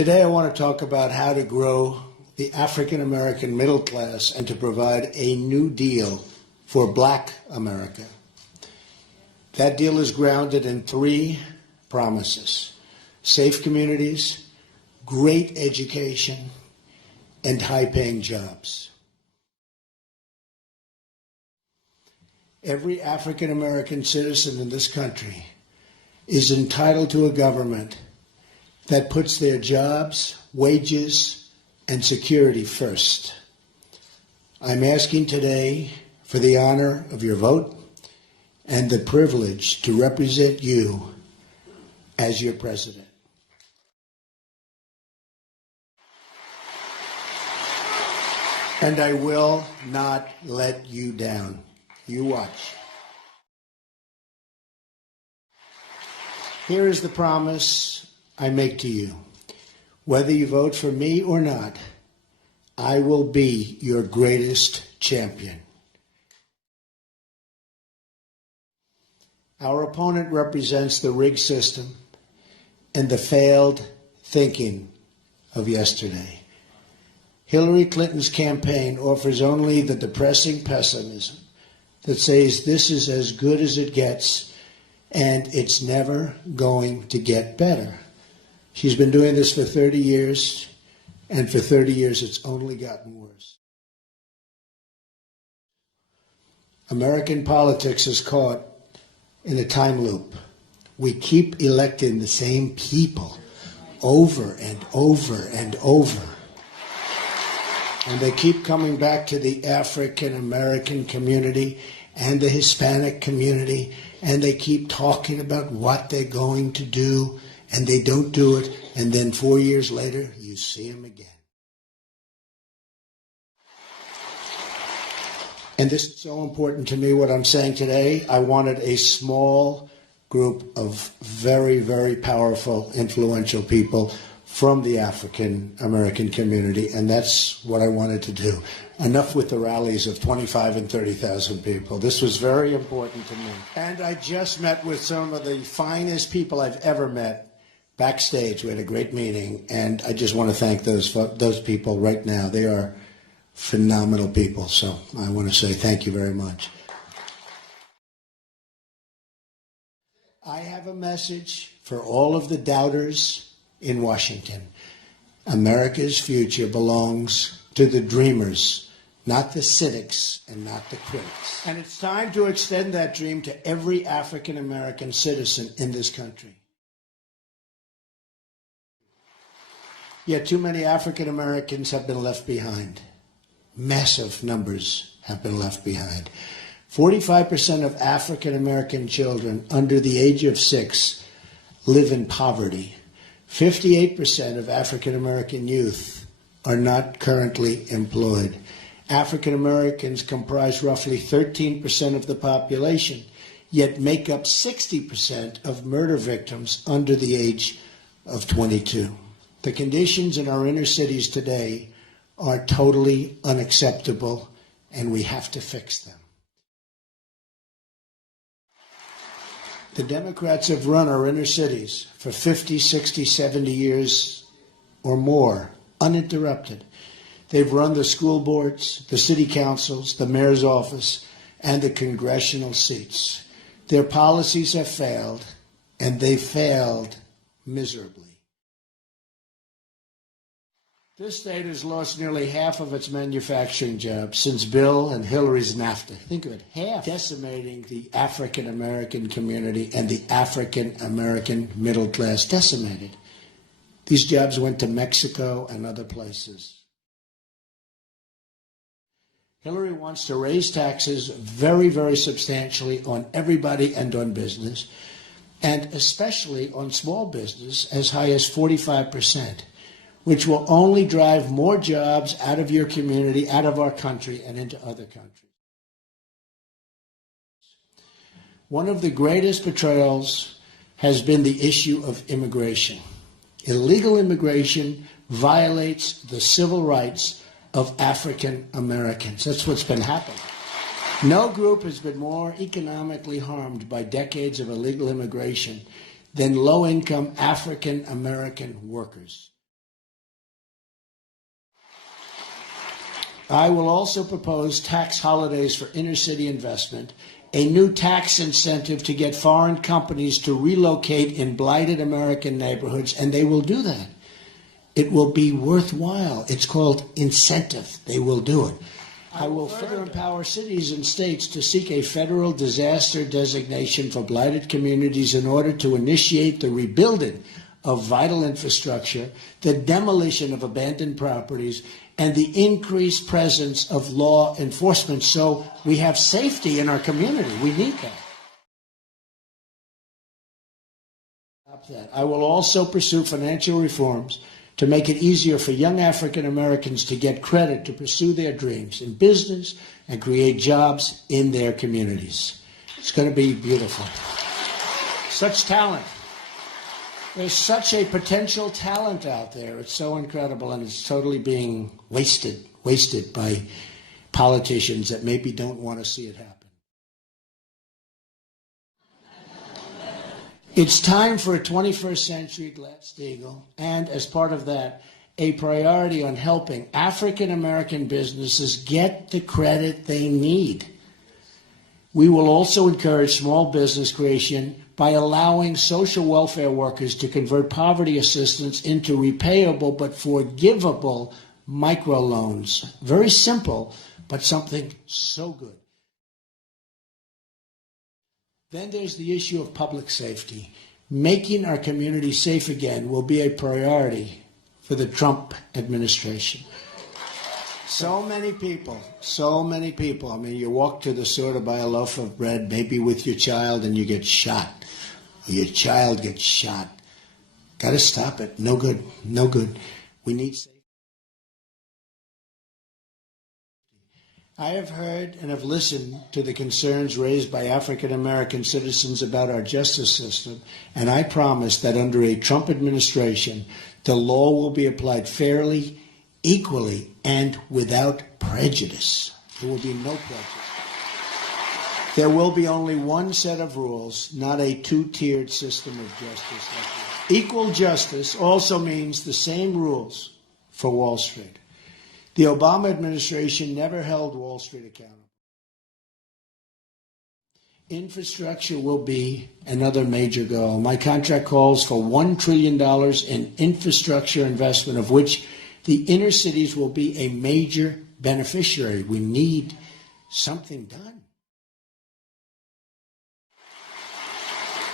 Today I want to talk about how to grow the African American middle class and to provide a new deal for Black America. That deal is grounded in three promises: safe communities, great education, and high-paying jobs. Every African American citizen in this country is entitled to a government that puts their jobs, wages, and security first. I'm asking today for the honor of your vote and the privilege to represent you as your president. And I will not let you down. You watch. Here is the promise I make to you. Whether you vote for me or not, I will be your greatest champion. Our opponent represents the rigged system and the failed thinking of yesterday. Hillary Clinton's campaign offers only the depressing pessimism that says this is as good as it gets and it's never going to get better. She's been doing this for 30 years, and for 30 years it's only gotten worse. American politics is caught in a time loop. We keep electing the same people over and over and over. And they keep coming back to the African American community and the Hispanic community, and they keep talking about what they're going to do, and they don't do it, and then 4 years later, you see them again. And this is so important to me, what I'm saying today. I wanted a small group of very, very powerful, influential people from the African American community, and that's what I wanted to do. Enough with the rallies of 25 and 30,000 people. This was very important to me. And I just met with some of the finest people I've ever met backstage. We had a great meeting, and I just want to thank those people right now. They are phenomenal people, so I want to say thank you very much. I have a message for all of the doubters in Washington. America's future belongs to the dreamers, not the cynics and not the critics. And it's time to extend that dream to every African American citizen in this country. Yet too many African Americans have been left behind. Massive numbers have been left behind. 45% of African American children under the age of 6 live in poverty. 58% of African American youth are not currently employed. African Americans comprise roughly 13% of the population, yet make up 60% of murder victims under the age of 22. The conditions in our inner cities today are totally unacceptable, and we have to fix them. The Democrats have run our inner cities for 50, 60, 70 years or more, uninterrupted. They've run the school boards, the city councils, the mayor's office, and the congressional seats. Their policies have failed, and they failed miserably. This state has lost nearly half of its manufacturing jobs since Bill and Hillary's NAFTA. Think of it, half. Decimating the African American community and the African American middle class, decimated. These jobs went to Mexico and other places. Hillary wants to raise taxes very, very substantially on everybody and on business, and especially on small business, as high as 45%. Which will only drive more jobs out of your community, out of our country, and into other countries. One of the greatest betrayals has been the issue of immigration. Illegal immigration violates the civil rights of African Americans. That's what's been happening. No group has been more economically harmed by decades of illegal immigration than low-income African American workers. I will also propose tax holidays for inner-city investment, a new tax incentive to get foreign companies to relocate in blighted American neighborhoods, and they will do that. It will be worthwhile. It's called incentive. They will do it. I will further empower cities and states to seek a federal disaster designation for blighted communities in order to initiate the rebuilding of vital infrastructure, the demolition of abandoned properties, and the increased presence of law enforcement so we have safety in our community. We need that. I will also pursue financial reforms to make it easier for young African Americans to get credit to pursue their dreams in business and create jobs in their communities. It's going to be beautiful. Such talent. There's such a potential talent out there. It's so incredible, and it's totally being wasted by politicians that maybe don't want to see it happen. It's time for a 21st century Glass-Steagall, and as part of that, a priority on helping African American businesses get the credit they need. We will also encourage small business creation by allowing social welfare workers to convert poverty assistance into repayable but forgivable microloans. Very simple, but something so good. Then there's the issue of public safety. Making our community safe again will be a priority for the Trump administration. So many people. I mean, you walk to the store to buy a loaf of bread, maybe with your child, and you get shot. Or your child gets shot. Got to stop it. No good. We need safety. I have heard and have listened to the concerns raised by African American citizens about our justice system, and I promise that under a Trump administration, the law will be applied fairly, equally, and without prejudice. There will be no prejudice. There will be only one set of rules, not a two-tiered system of justice. Equal justice also means the same rules for Wall Street. The Obama administration never held Wall Street accountable. Infrastructure will be another major goal. My contract calls for $1 trillion in infrastructure investment, of which the inner cities will be a major beneficiary. We need something done.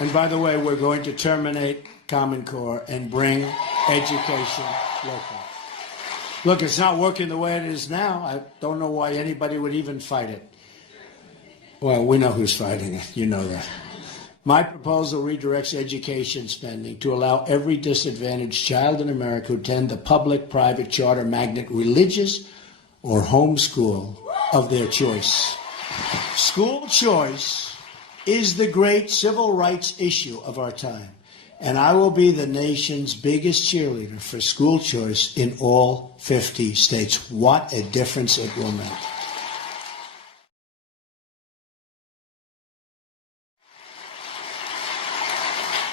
And by the way, we're going to terminate Common Core and bring education local. Look, it's not working the way it is now. I don't know why anybody would even fight it. Well, we know who's fighting it. You know that. My proposal redirects education spending to allow every disadvantaged child in America to attend the public, private, charter, magnet, religious, or home school of their choice. School choice is the great civil rights issue of our time, and I will be the nation's biggest cheerleader for school choice in all 50 states. What a difference it will make.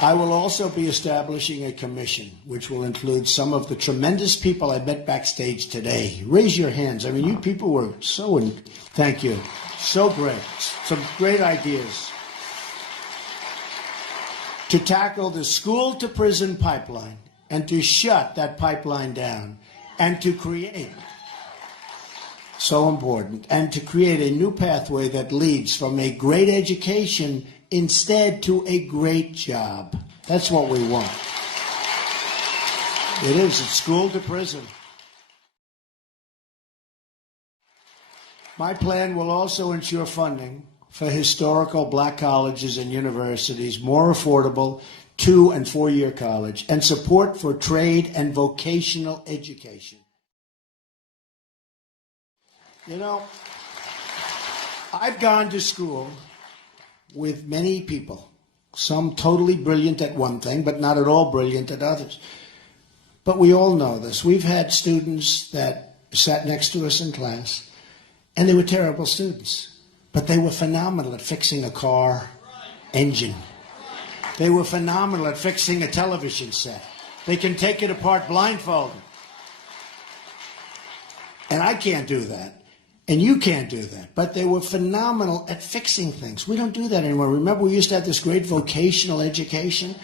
I will also be establishing a commission which will include some of the tremendous people I met backstage today. Raise your hands. I mean, you people were thank you. So great. Some great ideas. To tackle the school-to-prison pipeline and to shut that pipeline down and to create, so important, and to create a new pathway that leads from a great education instead to a great job. That's what we want. It is. It's school to prison. My plan will also ensure funding for historical black colleges and universities, more affordable 2- and 4-year college, and support for trade and vocational education. You know, I've gone to school with many people, some totally brilliant at one thing, but not at all brilliant at others. But we all know this. We've had students that sat next to us in class, and they were terrible students. But they were phenomenal at fixing a car engine. They were phenomenal at fixing a television set. They can take it apart blindfolded. And I can't do that. And you can't do that. But they were phenomenal at fixing things. We don't do that anymore. Remember, we used to have this great vocational education?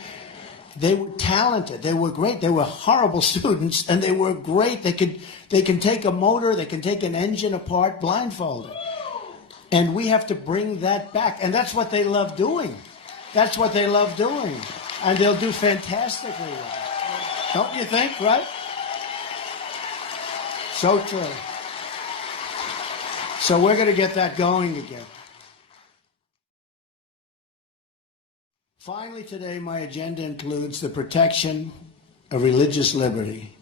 They were talented. They were great. They were horrible students, and they were great. They can take a motor, they can take an engine apart blindfolded. And we have to bring that back. And that's what they love doing. That's what they love doing. And they'll do fantastically with it. Don't you think, right? So true. So we're going to get that going again. Finally today, my agenda includes the protection of religious liberty.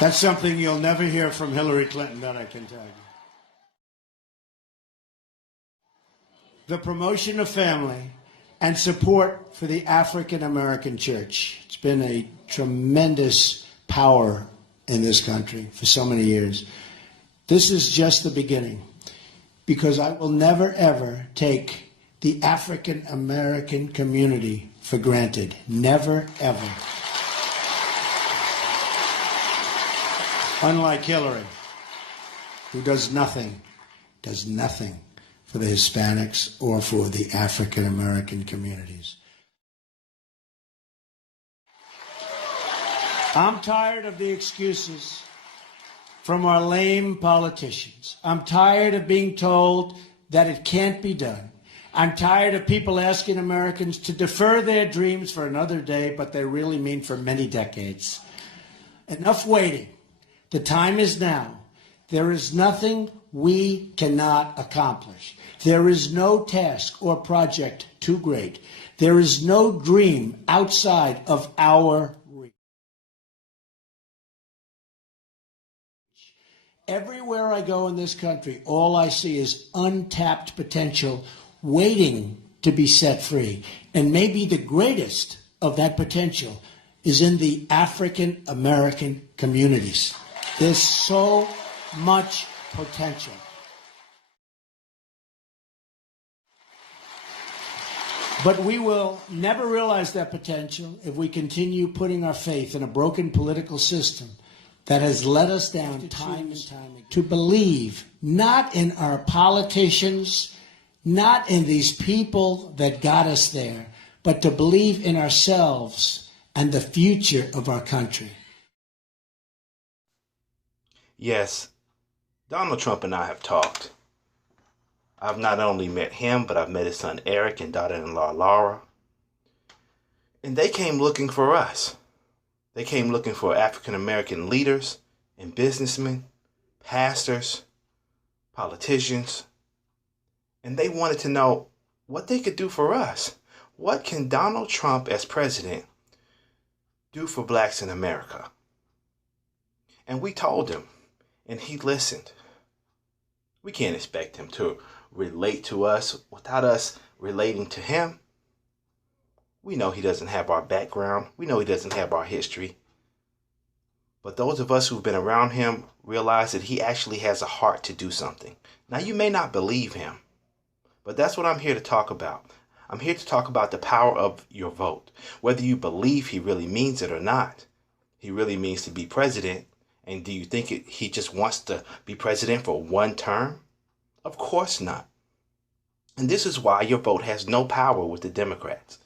That's something you'll never hear from Hillary Clinton, that I can tell you. The promotion of family and support for the African American church. It's been a tremendous power in this country for so many years. This is just the beginning, because I will never, ever take the African American community for granted. Never, ever. Unlike Hillary, who does nothing for the Hispanics or for the African American communities. I'm tired of the excuses from our lame politicians. I'm tired of being told that it can't be done. I'm tired of people asking Americans to defer their dreams for another day, but they really mean for many decades. Enough waiting. The time is now. There is nothing we cannot accomplish. There is no task or project too great. There is no dream outside of our reach. Everywhere I go in this country, all I see is untapped potential waiting to be set free. And maybe the greatest of that potential is in the African American communities. There's so much potential. But we will never realize that potential if we continue putting our faith in a broken political system that has let us down time and time again. To believe not in our politicians, not in these people that got us there, but to believe in ourselves and the future of our country. Yes, Donald Trump and I have talked. I've not only met him, but I've met his son Eric and daughter-in-law Laura. And they came looking for us. They came looking for African American leaders and businessmen, pastors, politicians. And they wanted to know what they could do for us. What can Donald Trump as president do for blacks in America? And we told him, and he listened. We can't expect him to relate to us without us relating to him. We know he doesn't have our background. We know he doesn't have our history. But those of us who've been around him realize that he actually has a heart to do something. Now, you may not believe him, but that's what I'm here to talk about. I'm here to talk about the power of your vote. Whether you believe he really means it or not, he really means to be president. And do you think he just wants to be president for one term? Of course not. And this is why your vote has no power with the Democrats.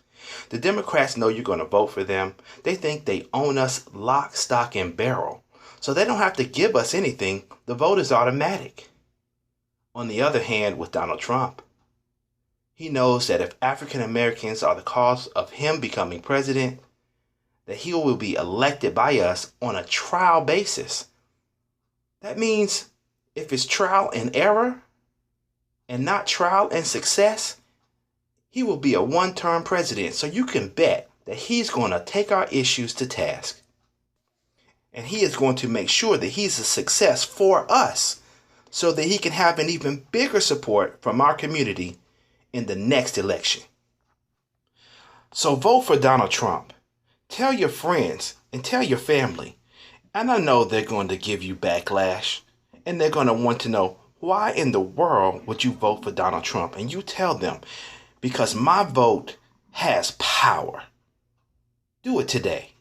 The Democrats know you're going to vote for them. They think they own us lock, stock, and barrel. So they don't have to give us anything. The vote is automatic. On the other hand, with Donald Trump, he knows that if African Americans are the cause of him becoming president, that he will be elected by us on a trial basis. That means if it's trial and error and not trial and success, he will be a one-term president. So you can bet that he's going to take our issues to task. And he is going to make sure that he's a success for us so that he can have an even bigger support from our community in the next election. So vote for Donald Trump. Tell your friends and tell your family. And I know they're going to give you backlash. And they're going to want to know, why in the world would you vote for Donald Trump? And you tell them, because my vote has power. Do it today.